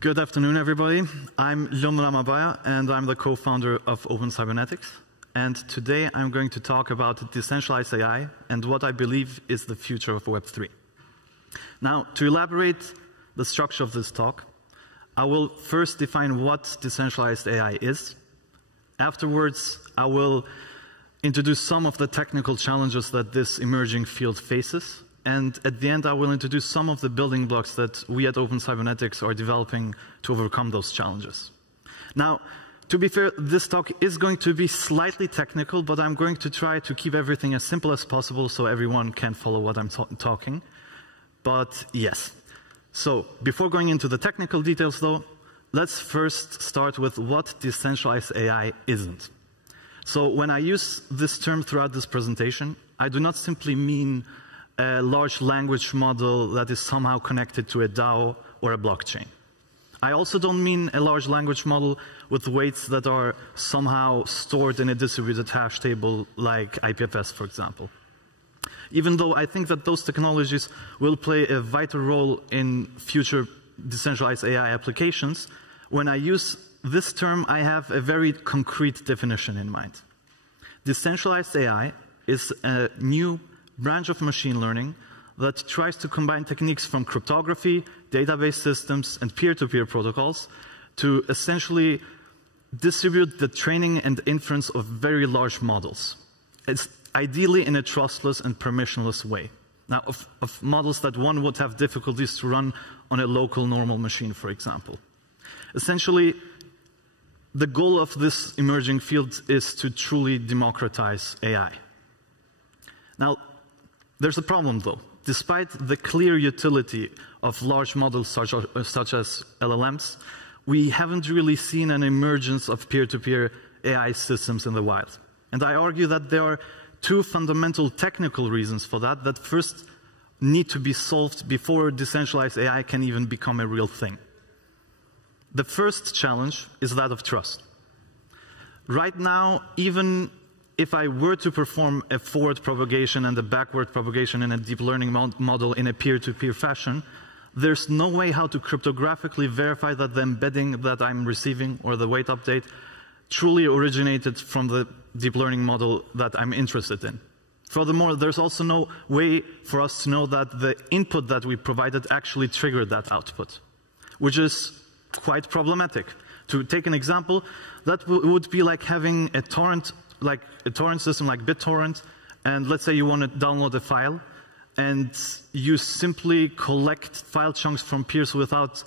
Good afternoon, everybody. I'm Ramabaja, and I'm the co-founder of Open Cybernetics. And today I'm going to talk about decentralized AI and what I believe is the future of Web3. Now, to elaborate the structure of this talk, I will first define what decentralized AI is. Afterwards, I will introduce some of the technical challenges that this emerging field faces. And at the end, I will introduce some of the building blocks that we at Open Cybernetics are developing to overcome those challenges. Now, to be fair, this talk is going to be slightly technical, but I'm going to try to keep everything as simple as possible so everyone can follow what I'm talking. But yes. So, before going into the technical details, though, let's first start with what decentralized AI isn't. So, when I use this term throughout this presentation, I do not simply mean a large language model that is somehow connected to a DAO or a blockchain. I also don't mean a large language model with weights that are somehow stored in a distributed hash table like IPFS, for example. Even though I think that those technologies will play a vital role in future decentralized AI applications, when I use this term, I have a very concrete definition in mind. Decentralized AI is a new branch of machine learning that tries to combine techniques from cryptography, database systems, and peer-to-peer protocols to essentially distribute the training and inference of very large models. It's ideally in a trustless and permissionless way. Now, of models that one would have difficulties to run on a local normal machine, for example. Essentially, the goal of this emerging field is to truly democratize AI. Now, there's a problem, though. Despite the clear utility of large models such as LLMs, we haven't really seen an emergence of peer-to-peer AI systems in the wild. And I argue that there are two fundamental technical reasons for that that first need to be solved before decentralized AI can even become a real thing. The first challenge is that of trust. Right now, even if I were to perform a forward propagation and a backward propagation in a deep learning model in a peer-to-peer fashion, there's no way how to cryptographically verify that the embedding that I'm receiving or the weight update truly originated from the deep learning model that I'm interested in. Furthermore, there's also no way for us to know that the input that we provided actually triggered that output, which is quite problematic. To take an example, that would be like having a torrent system like BitTorrent, and let's say you want to download a file, and you simply collect file chunks from peers without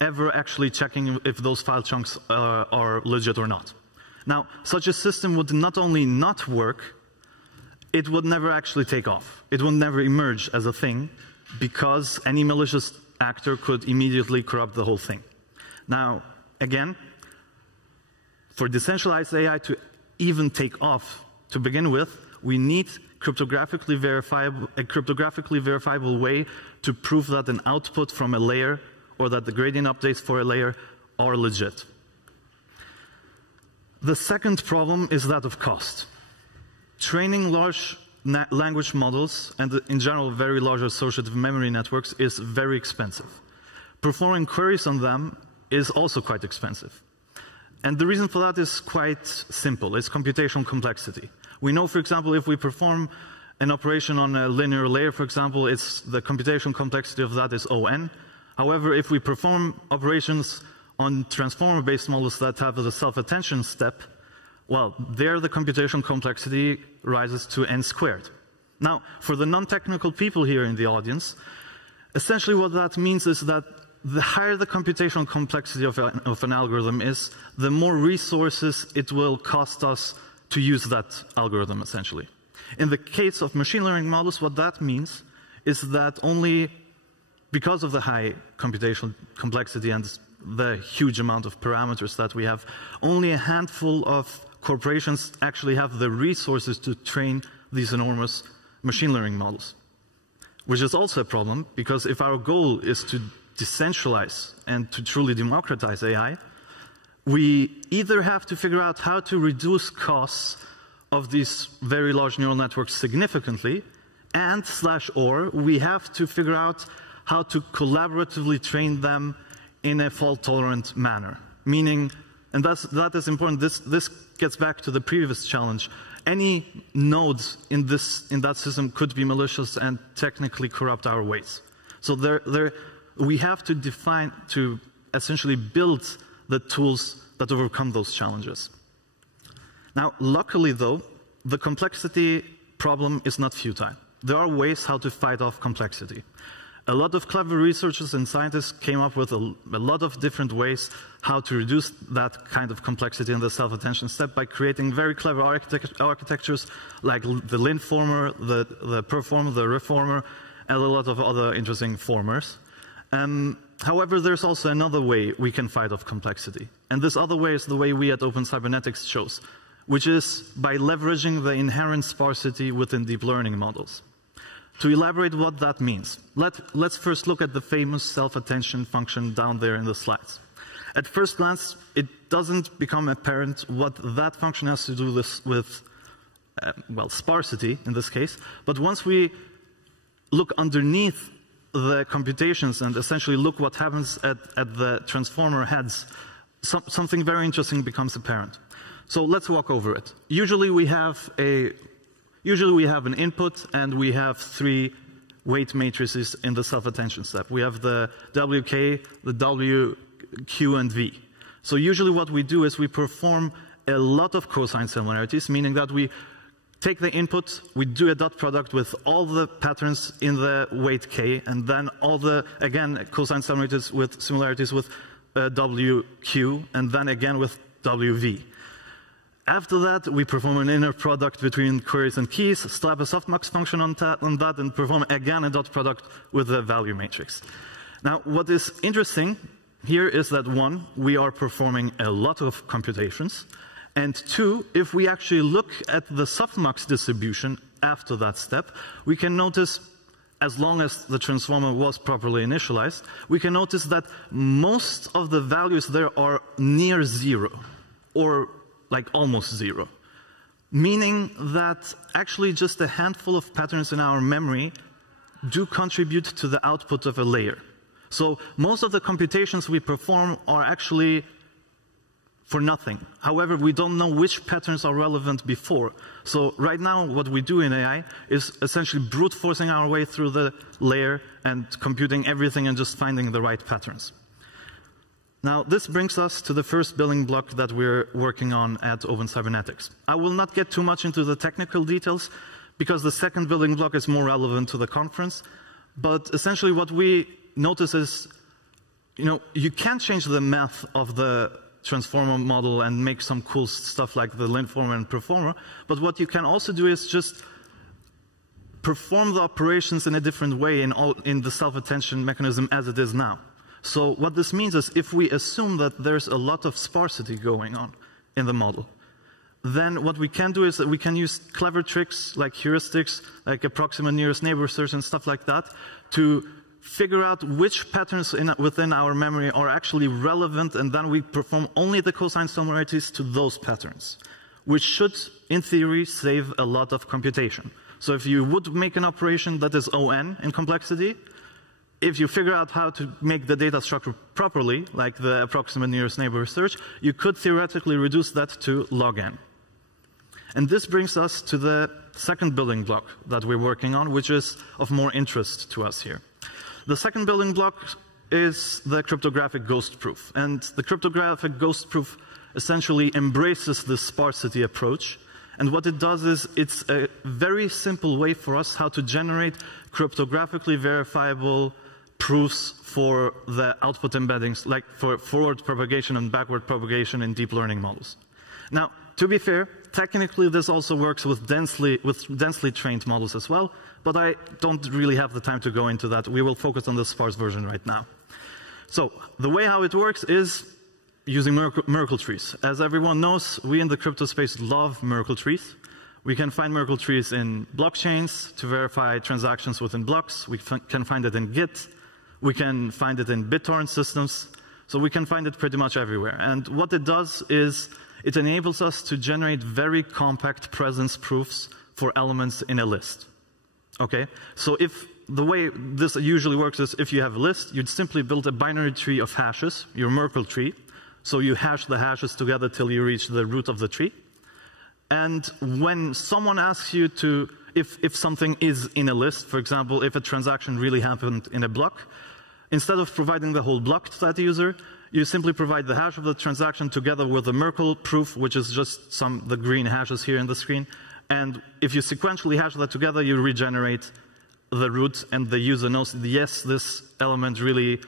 ever actually checking if those file chunks are legit or not. Now, such a system would not only not work, it would never actually take off. It would never emerge as a thing, because any malicious actor could immediately corrupt the whole thing. Now, again, for decentralized AI to even take off to begin with, we need a cryptographically verifiable way to prove that an output from a layer or that the gradient updates for a layer are legit. The second problem is that of cost. Training large language models and in general very large associative memory networks is very expensive. Performing queries on them is also quite expensive. And the reason for that is quite simple. It's computational complexity. We know, for example, if we perform an operation on a linear layer, for example, the computational complexity of that is O(n). However, if we perform operations on transformer-based models that have the self-attention step, well, there the computational complexity rises to n squared. Now, for the non-technical people here in the audience, essentially what that means is that the higher the computational complexity of an algorithm is, the more resources it will cost us to use that algorithm, essentially. In the case of machine learning models, what that means is that only because of the high computational complexity and the huge amount of parameters that we have, only a handful of corporations actually have the resources to train these enormous machine learning models. Which is also a problem, because if our goal is to decentralize and to truly democratize AI, we either have to figure out how to reduce costs of these very large neural networks significantly, and/or we have to figure out how to collaboratively train them in a fault-tolerant manner. Meaning, and that is important, this gets back to the previous challenge. Any node in that system could be malicious and technically corrupt our ways. So we have to define, to essentially build the tools that overcome those challenges. Now, luckily though, the complexity problem is not futile. There are ways how to fight off complexity. A lot of clever researchers and scientists came up with a lot of different ways how to reduce that kind of complexity in the self-attention step by creating very clever architectures like the lint former, the performer, the reformer, and a lot of other interesting formers. However, there's also another way we can fight off complexity. And this other way is the way we at Open Cybernetics chose, which is by leveraging the inherent sparsity within deep learning models. To elaborate what that means, let's first look at the famous self-attention function down there in the slides. At first glance, it doesn't become apparent what that function has to do with well, sparsity in this case, but once we look underneath the computations and essentially look what happens at the transformer heads, something very interesting becomes apparent. So let's walk over it. Usually we have an input and we have 3 weight matrices in the self-attention step. We have the WK, the W, Q, and V. So usually what we do is we perform a lot of cosine similarities, meaning that we take the input, we do a dot product with all the patterns in the weight K, and then all the, again, cosine similarities with WQ, and then again with WV. After that, we perform an inner product between queries and keys, slap a softmax function on that, and perform again a dot product with the value matrix. Now, what is interesting here is that 1, we are performing a lot of computations, and 2, if we actually look at the softmax distribution after that step, we can notice, as long as the transformer was properly initialized, we can notice that most of the values there are near 0, or like almost 0. Meaning that actually just a handful of patterns in our memory do contribute to the output of a layer. So most of the computations we perform are actually for nothing. However, we don't know which patterns are relevant before. So right now, what we do in AI is essentially brute forcing our way through the layer and computing everything and just finding the right patterns. Now, this brings us to the first building block that we're working on at Open Cybernetics. I will not get too much into the technical details because the second building block is more relevant to the conference. But essentially what we notice is, you can change the math of the transformer model and make some cool stuff like the lint former and performer. But what you can also do is just perform the operations in a different way in the self-attention mechanism as it is now. So what this means is if we assume that there's a lot of sparsity going on in the model, then what we can do is that we can use clever tricks like heuristics, like approximate nearest neighbor search and stuff like that to figure out which patterns within our memory are actually relevant, and then we perform only the cosine similarities to those patterns, which should, in theory, save a lot of computation. So if you would make an operation that is ON in complexity, if you figure out how to make the data structure properly, like the approximate nearest neighbor search, you could theoretically reduce that to log n. And this brings us to the second building block that we're working on, which is of more interest to us here. The second building block is the cryptographic ghost proof. And the cryptographic ghost proof essentially embraces this sparsity approach. And what it does is it's a very simple way for us how to generate cryptographically verifiable proofs for the output embeddings, like for forward propagation and backward propagation in deep learning models. Now, to be fair, technically this also works with densely trained models as well, but I don't really have the time to go into that. We will focus on the sparse version right now. So the way how it works is using Merkle trees. As everyone knows, we in the crypto space love Merkle trees. We can find Merkle trees in blockchains to verify transactions within blocks. We can find it in Git. We can find it in BitTorrent systems. So we can find it pretty much everywhere. And what it does is it enables us to generate very compact presence proofs for elements in a list. Okay? So if the way this usually works is if you have a list, you'd simply build a binary tree of hashes, your Merkle tree. So you hash the hashes together till you reach the root of the tree. And when someone asks you to, if something is in a list, for example, if a transaction really happened in a block, instead of providing the whole block to that user, you simply provide the hash of the transaction together with the Merkle proof, which is just the green hashes here in the screen. And if you sequentially hash that together, you regenerate the root, and the user knows, yes, this element really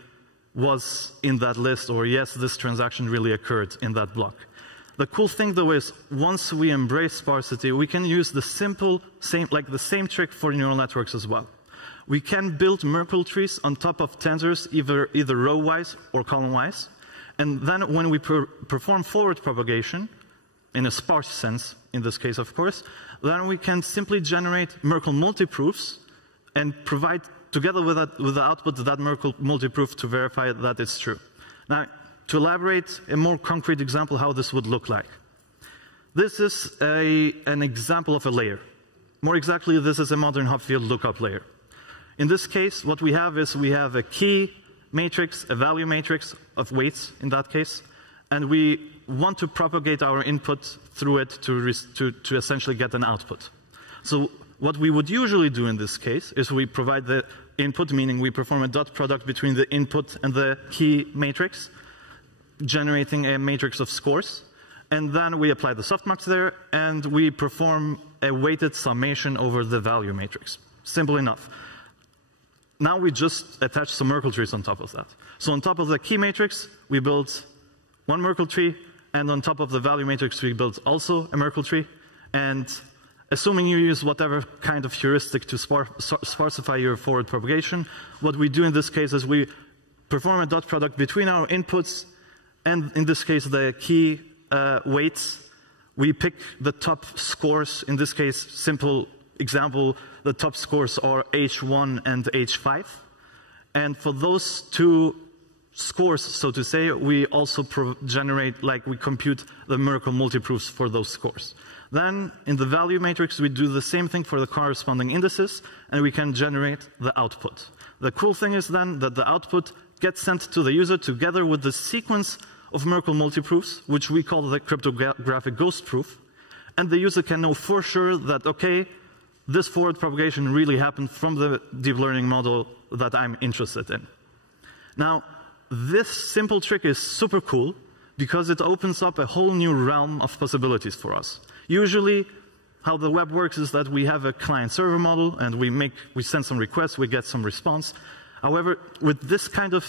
was in that list, or yes, this transaction really occurred in that block. The cool thing, though, is once we embrace sparsity, we can use the same trick for neural networks as well. We can build Merkle trees on top of tensors, either row-wise or column-wise. And then when we perform forward propagation, in a sparse sense, in this case, of course, then we can simply generate Merkle multiproofs and provide, together with the output, that Merkle multiproof to verify that it's true. Now, to elaborate a more concrete example how this would look like. This is an example of a layer. More exactly, this is a modern Hopfield lookup layer. In this case, what we have is we have a key matrix, a value matrix of weights in that case, and we want to propagate our input through it to essentially get an output. So what we would usually do in this case is we provide the input, meaning we perform a dot product between the input and the key matrix, generating a matrix of scores, and then we apply the softmax there, and we perform a weighted summation over the value matrix. Simple enough. Now we just attach some Merkle trees on top of that. So on top of the key matrix, we build one Merkle tree, and on top of the value matrix, we build also a Merkle tree. And assuming you use whatever kind of heuristic to sparsify your forward propagation, what we do in this case is we perform a dot product between our inputs and, in this case, the key weights. We pick the top scores. In this case, simple example, the top scores are H1 and H5. And for those two scores, so to say, we also we compute the Merkle multiproofs for those scores. Then, in the value matrix, we do the same thing for the corresponding indices, and we can generate the output. The cool thing is then that the output gets sent to the user together with the sequence of Merkle multiproofs, which we call the cryptographic ghost proof, and the user can know for sure that, okay, this forward propagation really happened from the deep learning model that I'm interested in. Now, this simple trick is super cool because it opens up a whole new realm of possibilities for us. Usually, how the web works is that we have a client-server model, and we send some requests, we get some response. However, with this kind of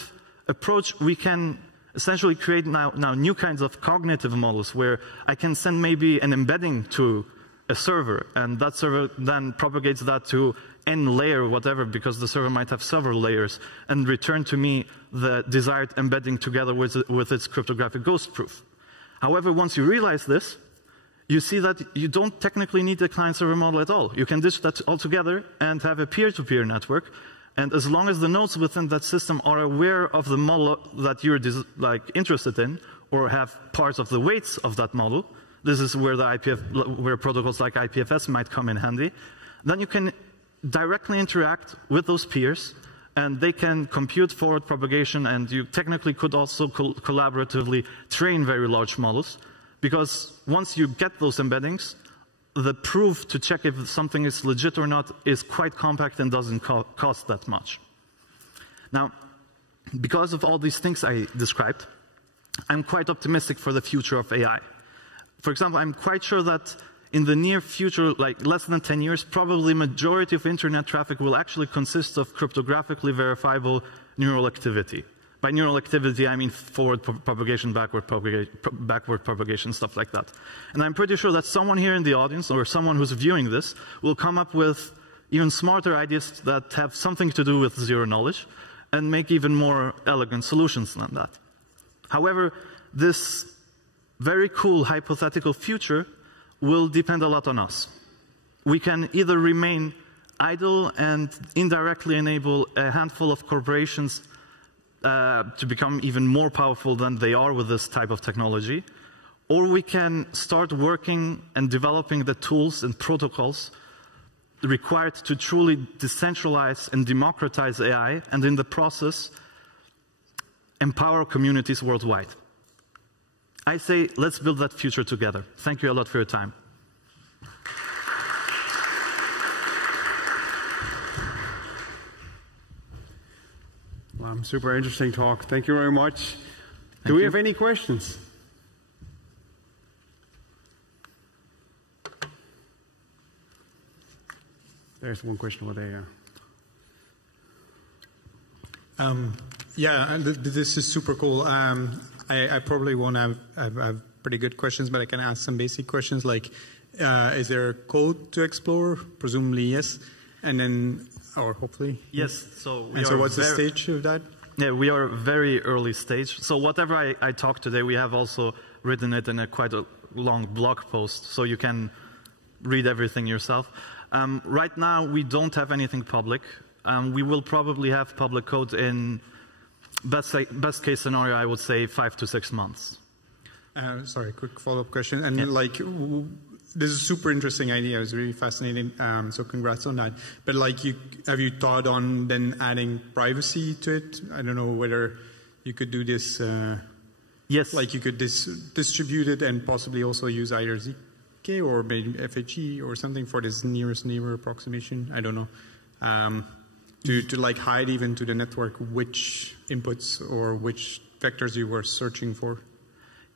approach, we can essentially create now new kinds of cognitive models where I can send maybe an embedding to a server, and that server then propagates that to n layer, whatever, because the server might have several layers, and return to me the desired embedding together with its cryptographic ghost proof. However, once you realize this, you see that you don't technically need a client-server model at all. You can ditch that altogether and have a peer-to-peer network. And as long as the nodes within that system are aware of the model that you're interested in, or have parts of the weights of that model, this is where where protocols like IPFS might come in handy, then you can directly interact with those peers, and they can compute forward propagation, and you technically could also collaboratively train very large models, because once you get those embeddings, the proof to check if something is legit or not is quite compact and doesn't cost that much. Now, because of all these things I described, I'm quite optimistic for the future of AI. For example, I'm quite sure that in the near future, like less than 10 years, probably the majority of internet traffic will actually consist of cryptographically verifiable neural activity. By neural activity, I mean forward propagation, backward propagation, stuff like that. And I'm pretty sure that someone here in the audience, or someone who's viewing this, will come up with even smarter ideas that have something to do with zero knowledge, and make even more elegant solutions than that. However, this very cool hypothetical future will depend a lot on us. We can either remain idle and indirectly enable a handful of corporations to become even more powerful than they are with this type of technology, or we can start working and developing the tools and protocols required to truly decentralize and democratize AI, and in the process, empower communities worldwide. I say, let's build that future together. Thank you a lot for your time. Super interesting talk. Thank you very much. Do we have any questions? There's one question over there. Yeah, this is super cool. I probably won't have pretty good questions, but I can ask some basic questions like, is there code to explore? Presumably yes. And then, or hopefully? Yes. So what's the stage of that? Yeah, we are very early stage. So whatever I talk today, we have also written it in quite a long blog post, so you can read everything yourself. Right now, we don't have anything public. We will probably have public code in best case scenario, I would say 5 to 6 months. Sorry, quick follow-up question. And yeah. like, this is a super interesting idea. It was really fascinating. So congrats on that. But like, have you thought on then adding privacy to it? I don't know whether you could do this. Yes. Like you could distribute it and possibly also use either ZK or maybe FHE or something for this nearest neighbor approximation. I don't know. To like hide even to the network which inputs or which vectors you were searching for.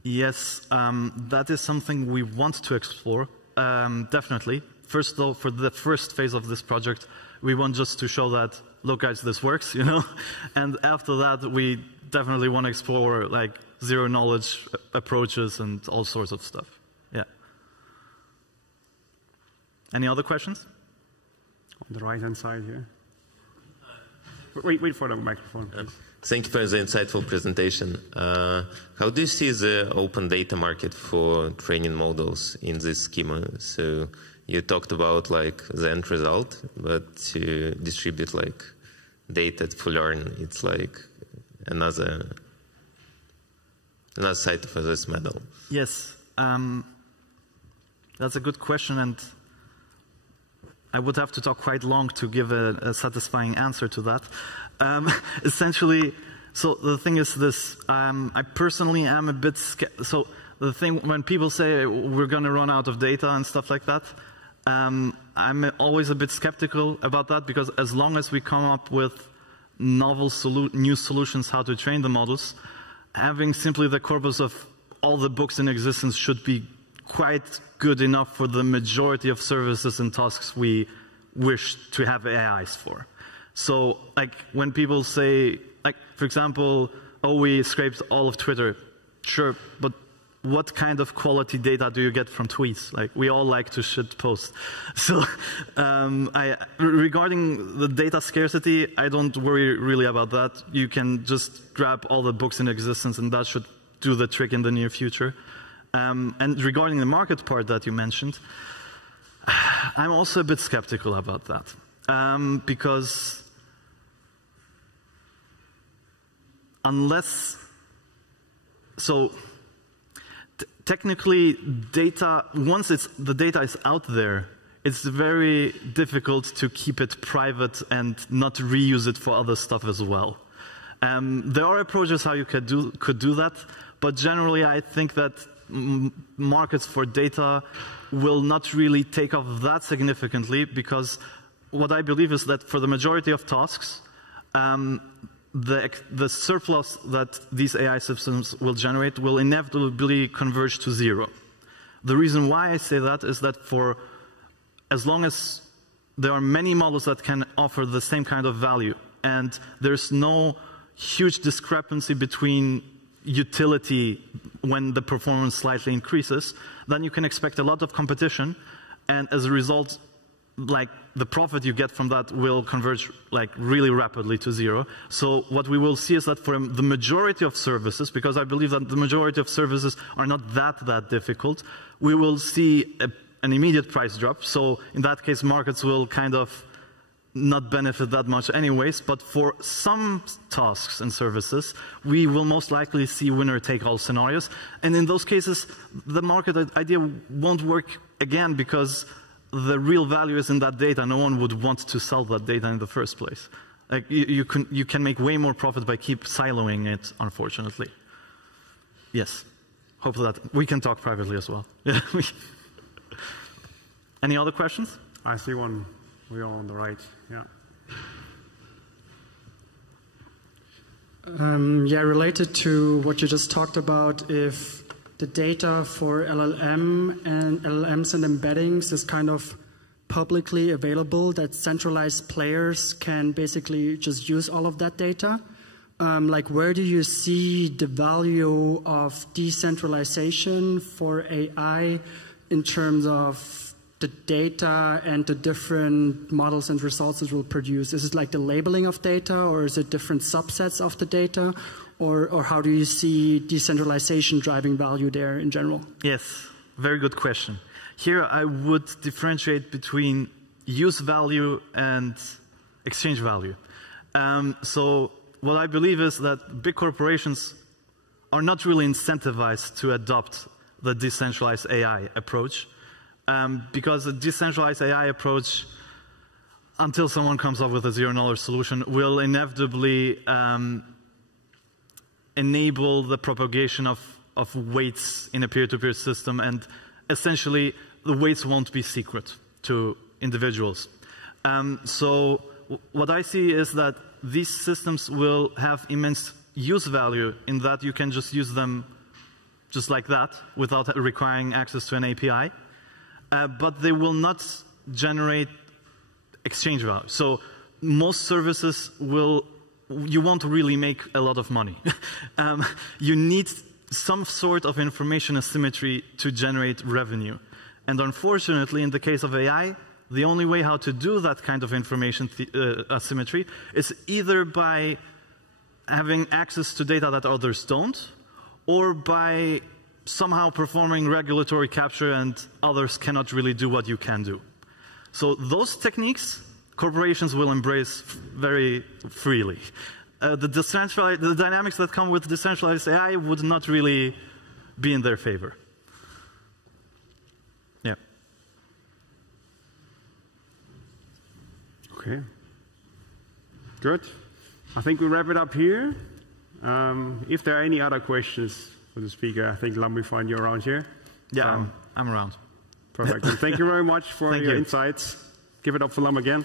Yes, that is something we want to explore, definitely. First though, for the first phase of this project, we want just to show that, look guys, this works, you know? And after that, we definitely want to explore like zero knowledge approaches and all sorts of stuff, yeah. Any other questions? On the right-hand side here. Wait for the microphone, please. Thank you for the insightful presentation. How do you see the open data market for training models in this schema? So you talked about like the end result, but to distribute like data to learn, it's like another side of this medal. Yes, that's a good question, and I would have to talk quite long to give a satisfying answer to that. Essentially, so the thing is this, I personally am a bit so the thing, when people say we're going to run out of data and stuff like that, I'm always a bit skeptical about that, because as long as we come up with novel new solutions how to train the models, having simply the corpus of all the books in existence should be quite good enough for the majority of services and tasks we wish to have AIs for. So, like, when people say, like, for example, oh, we scraped all of Twitter, sure, but what kind of quality data do you get from tweets? Like, we all like to shit post. So, regarding the data scarcity, I don't worry really about that. You can just grab all the books in existence, and that should do the trick in the near future. And regarding the market part that you mentioned, I'm also a bit skeptical about that. Because unless, so technically data, once the data is out there, it's very difficult to keep it private and not reuse it for other stuff as well. There are approaches how you could do that, but generally I think that markets for data will not really take off that significantly, because what I believe is that for the majority of tasks, the surplus that these AI systems will generate will inevitably converge to zero. The reason why I say that is that for as long as there are many models that can offer the same kind of value, and there's no huge discrepancy between utility when the performance slightly increases, then you can expect a lot of competition, and as a result, like, the profit you get from that will converge like really rapidly to zero. So what we will see is that for the majority of services, because I believe that the majority of services are not that difficult, we will see an immediate price drop. So in that case, markets will kind of not benefit that much anyways, but for some tasks and services, we will most likely see winner-take-all scenarios. And in those cases, the market idea won't work again, because the real value is in that data, no one would want to sell that data in the first place. Like you can make way more profit by keep siloing it, unfortunately. Yes. Hopefully that we can talk privately as well. Any other questions? I see one. We are on the right. Yeah. Yeah, related to what you just talked about, if the data for LLMs and embeddings is kind of publicly available, that centralized players can basically just use all of that data. Like, where do you see the value of decentralization for AI in terms of the data and the different models and results it will produce? Is it like the labeling of data, or is it different subsets of the data? Or how do you see decentralization driving value there in general? Yes, very good question. Here I would differentiate between use value and exchange value. So what I believe is that big corporations are not really incentivized to adopt the decentralized AI approach, because a decentralized AI approach, until someone comes up with a zero-knowledge solution, will inevitably enable the propagation of weights in a peer-to-peer system, and essentially the weights won't be secret to individuals. So what I see is that these systems will have immense use value in that you can just use them just like that without requiring access to an API, but they will not generate exchange value. So most services you won't really make a lot of money. You need some sort of information asymmetry to generate revenue. And unfortunately, in the case of AI, the only way how to do that kind of information asymmetry is either by having access to data that others don't, or by somehow performing regulatory capture and others cannot really do what you can do. So those techniques, corporations will embrace very freely. The dynamics that come with decentralized AI would not really be in their favor. Yeah. Okay. Good. I think we wrap it up here. If there are any other questions for the speaker, I think Lam, we find you around here. Yeah, I'm around. Perfect. And thank you very much for your insights. Give it up for Lam again.